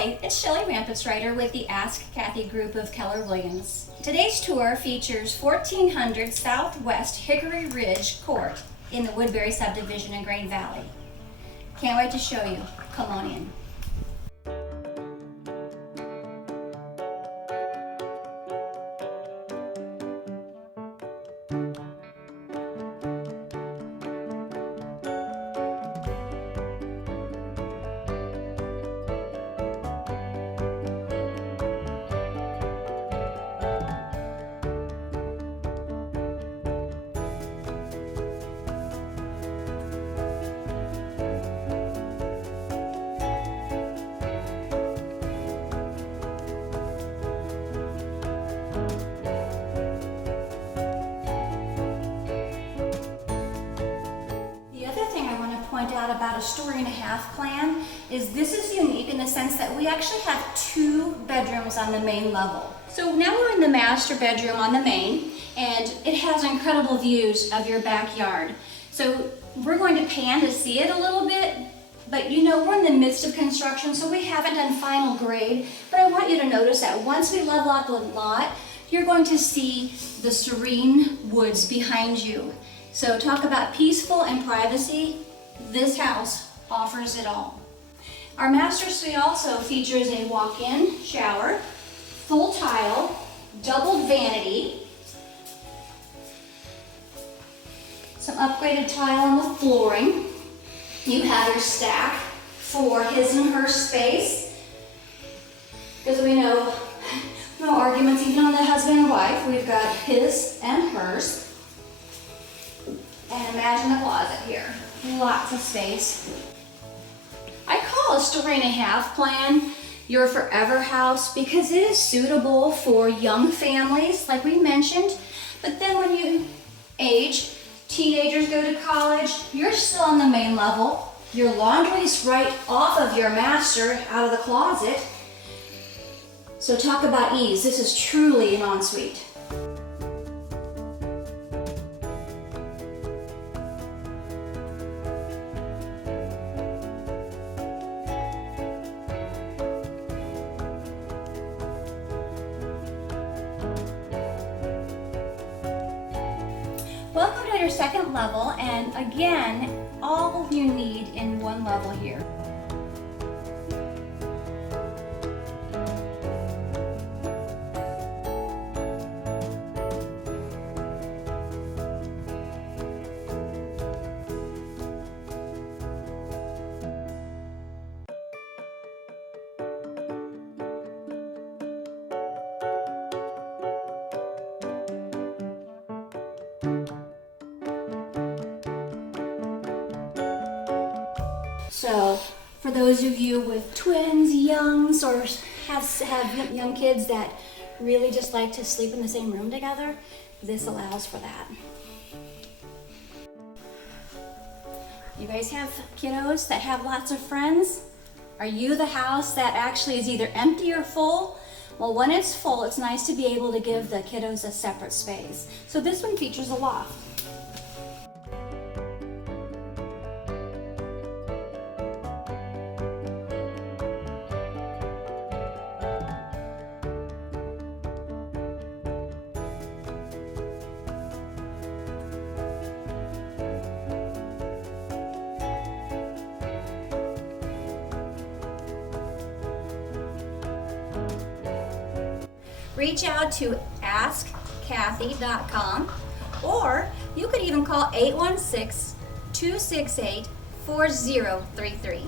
Hi, it's Shelley Rampitzrider with the Ask Cathy group of Keller Williams. Today's tour features 1400 Southwest Hickory Ridge Court in the Woodbury subdivision in Green Valley. Can't wait to show you. Come on in. Point out about a story and a half plan is this is unique in the sense that we actually have 2 bedrooms on the main level. So now we're in the master bedroom on the main, and it has incredible views of your backyard. So we're going to pan to see it a little bit, but you know we're in the midst of construction, so we haven't done final grade. But I want you to notice that once we level out the lot, you're going to see the serene woods behind you. So talk about peaceful and privacy. This house offers it all. Our master suite also features a walk-in shower, full tile, doubled vanity, some upgraded tile on the flooring. You have your stack for his and her space, because we know no arguments even on the husband and wife. We've got his and hers. And imagine the closet here. Lots of space. I call a story and a half plan your forever house because it is suitable for young families, like we mentioned. But then when you age, teenagers go to college, you're still on the main level. Your laundry's right off of your master, out of the closet. So talk about ease. This is truly an ensuite. Welcome to your second level, and again, all you need in one level here. So, for those of you with twins, youngs, or have young kids that really just like to sleep in the same room together, this allows for that. You guys have kiddos that have lots of friends? Are you the house that actually is either empty or full? Well, when it's full, it's nice to be able to give the kiddos a separate space. So this one features a loft. Reach out to askcathy.com, or you could even call 816-268-4033.